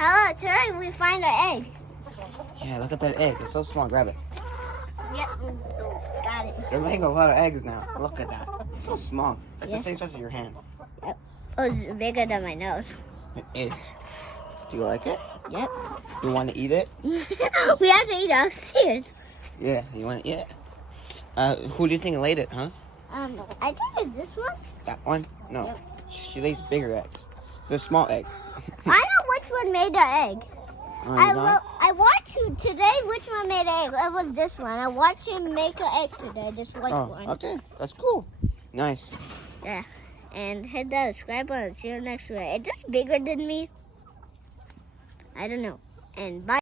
Hello, today we find an egg. Yeah, look at that egg. It's so small. Grab it. Yep, got it. They're laying a lot of eggs now. Look at that. It's so small. Like Yeah. the same size as your hand. Oh, it's bigger than my nose. It is. Do you like it? Yep. You want to eat it? We have to eat it upstairs. Yeah, you want to eat it? Who do you think laid it, huh? I think it's this one. That one? No. Yep. She lays bigger eggs. It's a small egg. I know which one made the egg. Oh, you know? I watched you today. Which one made the egg? It was this one. I watched him make an egg today. This white one. Okay. That's cool. Nice. Yeah. And hit that subscribe button. See you next week. Is this bigger than me? I don't know. And bye.